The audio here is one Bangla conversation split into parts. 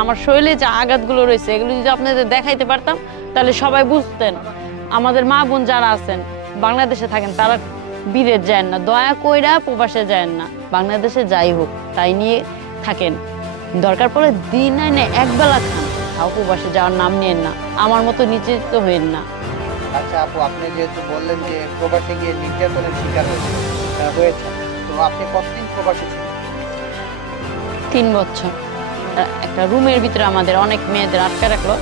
আমার শরীরে যে আঘাতগুলো রয়েছে এগুলো যদি আপনাদের দেখাইতে পারতাম তাহলে সবাই বুঝতেন। আমাদের মা বোন যারা আছেন বাংলাদেশে থাকেন তারা বিদেশ যায় না, দয়া কইরা প্রবাসে যায় না, বাংলাদেশে যাই হোক তাই নিয়ে থাকেন। দরকার পড়ে দিন আইনে একবেলা খান, তাও প্রবাসে যাওয়ার নাম নিয়েন না, আমার মতো নির্যাতিত হইেন না। আচ্ছা আপু, আপনি যেহেতু বললেন যে প্রবাসে গিয়ে নির্যাতনের শিকার হয়েছে, তো আপনি কতদিন প্রবাসে ছিলেন? 3 বছর। একটা রুমের ভিতরে আমাদের অনেক মেয়েদের আটকে রাখলো,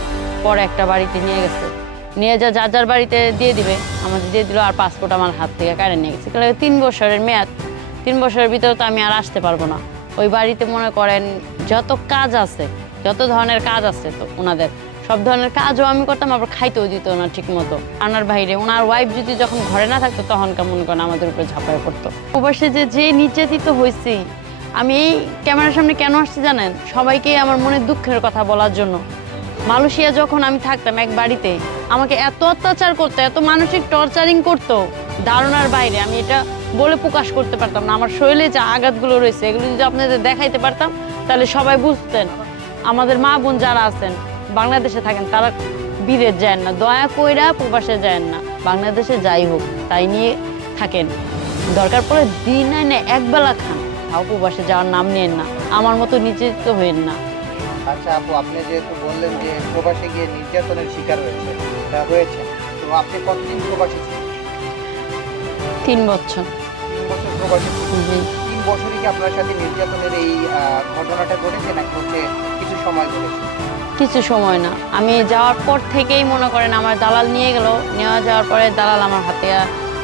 পরে একটা বাড়িতে নিয়ে গেছে, নিয়ে যার যার বাড়িতে দিয়ে দিবে, আমাদের দিয়ে দিল, আর পাসপোর্ট আমার হাত থেকে কেড়ে নিয়ে গেছে। 3 বছরের মেয়াদ, 3 বছরের ভিতরে তো আমি আর আসতে পারবো না। ওই বাড়িতে মনে করেন যত কাজ আছে, যত ধরনের কাজ আছে, তো ওনাদের সব ধরনের কাজও আমি করতাম, আবার খাইতেও দিত না ঠিক মতো। আনার বাইরে ওনার ওয়াইফ যদি যখন ঘরে না থাকতো তখন মনে করেন আমাদের উপরে ঝাঁপায় পড়তো। প্রবাসে যে নির্যাতিত হয়েছি, আমি এই ক্যামেরার সামনে কেন আসছি জানেন? সবাইকে আমার মনের দুঃখের কথা বলার জন্য। মালয়েশিয়া যখন আমি থাকতাম এক বাড়িতে, আমাকে এত অত্যাচার করতো, এত মানসিক টর্চারিং করতো, ধারণার বাইরে। আমি এটা বলে প্রকাশ করতে পারতাম না। আমার শরীরে যে আঘাতগুলো রয়েছে এগুলো যদি আপনাদের দেখাইতে পারতাম তাহলে সবাই বুঝতেন। আমাদের মা বোন যারা আছেন বাংলাদেশে থাকেন তারা বিদেশ যায় না, দয়া কইরা প্রবাসে যায় না, বাংলাদেশে যাই হোক তাই নিয়ে থাকেন। দরকার পড়ে দিন আইনে একবেলা খান, তাও প্রবাসে যাওয়ার নাম নিয়েন না, আমার মতো নির্যাতিত হইেন না। আচ্ছা আপু, আপনি যেহেতু বললেন যে প্রবাসে গিয়ে নির্যাতনের শিকার হয়েছে, তো আপনি কতদিন প্রবাসে ছিলেন? 3 বছর। 3 বছর প্রবাসে ছিলেন? জি। 3 বছরই কি আপনার সাথে নির্যাতনের এই ঘটনাটা ঘটেছে, নাকি হচ্ছে কিছু সময় ঘটেছে? কিছু সময় না, আমি যাওয়ার পর থেকেই মনে করেন আমার দালাল নিয়ে গেল, নেওয়া যাওয়ার পরে দালাল আমার হাতে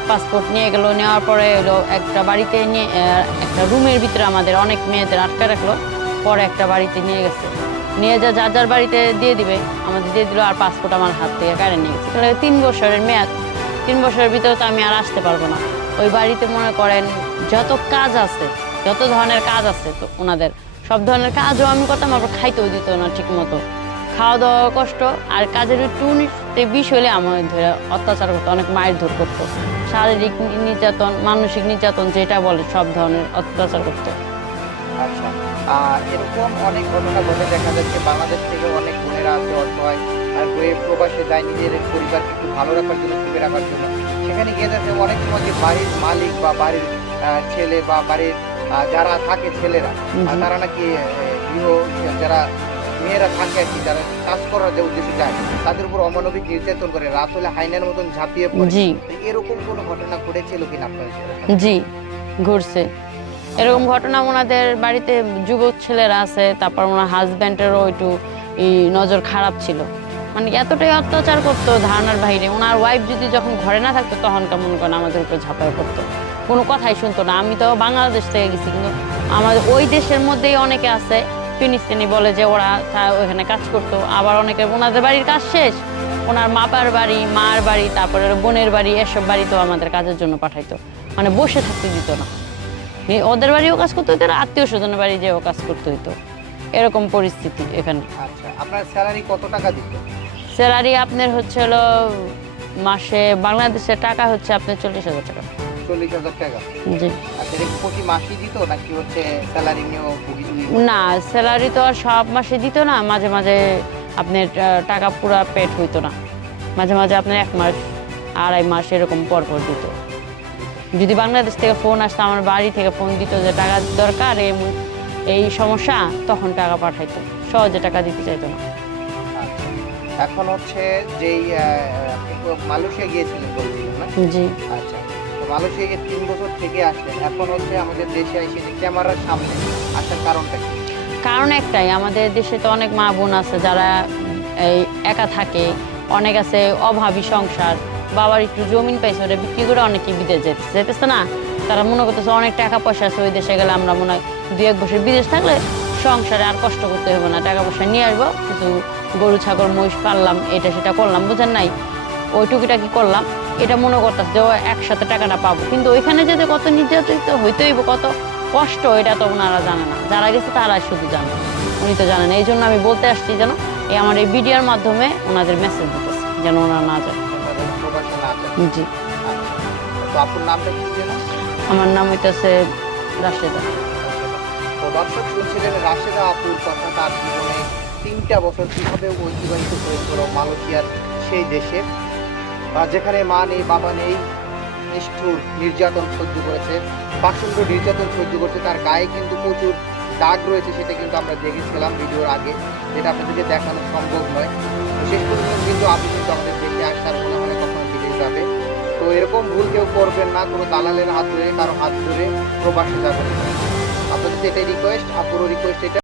পাসপোর্ট নিয়ে গেল, নেওয়ার পরে এলো একটা বাড়িতে নিয়ে, একটা রুমের ভিতরে আমাদের অনেক মেয়েদের আটকে রাখলো, পরে একটা বাড়িতে নিয়ে গেছে, নিয়ে যার বাড়িতে দিয়ে দিবে, আমাদের দিয়ে দিল, আর পাসপোর্ট আমার হাত থেকে কেড়ে নিয়ে গেছে। 3 বছরের মেয়াদ, 3 বছরের ভিতরে তো আমি আর আসতে পারবো না। ওই বাড়িতে মনে করেন যত কাজ আছে, যত ধরনের কাজ আছে, তো ওনাদের সব ধরনের কাজও আমি করতাম, আবার খাইতেও দিত না ঠিক মতো, খাওয়া দাওয়া কষ্ট, আর কাজের একটু 19-20 হলে আমার ধরে অত্যাচার করতো, অনেক মায়ের ধর করতো, শারীরিক নির্যাতন, মানসিক নির্যাতন যেটা বলে সব ধরনের অত্যাচার করতো। আচ্ছা, এরকম অনেক ঘটনা ঘটে, দেখা যাচ্ছে বাংলাদেশ থেকে অনেক বোনেরা আছে অসহায়, আর প্রবাসে যায় নিজের পরিবারকে একটু ভালো রাখার জন্য, সুখে রাখার জন্য। সেখানে গিয়ে যাচ্ছে অনেক সময় যে বাড়ির মালিক বা বাড়ির ছেলে বা বাড়ির যারা থাকে ছেলেরা, তারা নাকি গৃহ যারা মেয়েরা থাকে আর কি, যারা কাজ করার যে উদ্দেশ্যে যায়, তাদের উপর অমানবিক নির্যাতন করে, রাত হলে হাইনার মতন ঝাঁপিয়ে পড়ে। এরকম কোনো ঘটনা ঘটেছিল কিনা আপনার? জি, ঘুরছে। এরকম ঘটনা ওনাদের বাড়িতে যুবক ছেলেরা আছে, তারপর ওনার হাজব্যান্ডেরও একটু নজর খারাপ ছিল, মানে এতটাই অত্যাচার করতো ধারণার বাইরে। ওনার ওয়াইফ যদি যখন ঘরে না থাকতো তখন মনে করেন আমাদের উপরে ঝাঁপায় পড়তো, কোনো কথাই শুনতো না। আমি তো বাংলাদেশ থেকে গেছি, কিন্তু আমাদের ওই দেশের মধ্যেই অনেকে আছে ফিলিস্তিনি বলে যে ওরা ওইখানে কাজ করতো, আবার অনেকে ওনাদের বাড়ির কাজ শেষ ওনার মাপার বাড়ি, মার বাড়ি, তারপরে বোনের বাড়ি, এসব বাড়িতেও আমাদের কাজের জন্য পাঠাইতো, মানে বসে থাকতে দিত না। ওদের বাড়িও কাজ করতে হইতো, আত্মীয় স্বজনের বাড়ি যেও কাজ করতে হইতো, এরকম পরিস্থিতি এখানে। আচ্ছা, আপনার স্যালারি কত টাকা দিত? স্যালারি আপনার হচ্ছে হলো মাসে বাংলাদেশের টাকা হচ্ছে আপনার 40,000 টাকা। 40,000 টাকা? জি। আচ্ছা, এটা প্রতি মাসে দিত নাকি হচ্ছে স্যালারি নিয়েও ভুগি? না, স্যালারি তো আর সব মাসে দিত না, মাঝে মাঝে আপনার টাকা পুরা পেড হইতো না, মাঝে মাঝে আপনার 1 মাস 2.5 মাস এরকম পর পর দিত। যদি বাংলাদেশ থেকে ফোন আসতো, আমার বাড়ি থেকে ফোন দিত যে টাকা দরকার, এই সমস্যা, তখন টাকা পাঠাইতো, সহজে টাকা দিতে চাইতো না। আচ্ছা, এখন হচ্ছে যেই আপনি তো মালয়েশিয়া গিয়েছিলেন বলছিলেন না? জি। আচ্ছা, তো মালয়েশিয়া গিয়ে 3 বছর থেকে আসলেন, এখন হচ্ছে আমাদের দেশে এসে যে ক্যামেরার সামনে আসার কারণটা কি? কারণ একটাই, আমাদের দেশে তো অনেক মা বোন আছে যারা এই একা থাকে, অনেক আছে অভাবী সংসার, বাবার একটু জমিন পাইছে, ওটা বিক্রি করে অনেকে বিদেশ যেতেছে না, তারা মনে করতেছে অনেক টাকা পয়সা আছে, ওই দেশে গেলে আমরা মনে হয় 2-1 বছর বিদেশ থাকলে সংসারে আর কষ্ট করতে হবে না, টাকা পয়সা নিয়ে আসবো, কিছু গরু ছাগল মহিষ পাললাম, এটা সেটা করলাম, বুঝেন নাই, ওই টুকিটাকি করলাম, এটা মনে করতেছে যে একসাথে টাকাটা পাবো। কিন্তু ওইখানে যেতে কত নির্যাতিত হইতে হইব, কত কষ্ট, এটা তো ওনারা জানে না, যারা গেছে তারাই শুধু জানে, উনি তো জানেন। এই জন্য আমি বলতে আসছি যেন আমার এই ভিডিওর মাধ্যমে ওনাদের মেসেজ দিতেছে যেন ওনারা না যায়। জি। তো আপনার নামটা কি ছিল? আমার নাম হইতেছে রাশেদা। তো দর্শক শুনছিলেন রাশেদা আপুর কথা, তার জীবনে 2টা বছর কীভাবে অতিবাহিত করেছিল মালয়েশিয়ার সেই দেশে, যেখানে মা নেই, বাবা নেই, নিষ্ঠুর নির্যাতন সহ্য করেছে, পাষণ্ড নির্যাতন সহ্য করছে। তার গায়ে কিন্তু প্রচুর দাগ রয়েছে, সেটা কিন্তু আমরা দেখেছিলাম ভিডিওর আগে, যেটা আপনাদেরকে দেখানো সম্ভব নয়। তো শেষ পর্যন্ত কিন্তু আপনি কিন্তু আমাদের দেশে আসার মনে হয় কখনো বিদেশ যাবে। তো এরকম ভুল কেউ করবেন না, কোনো দালালের হাত ধরে কারো হাত ধরে প্রবাসে যাবেন না। আপনাদের এটাই রিকোয়েস্ট, আপুরও রিকোয়েস্ট এটা।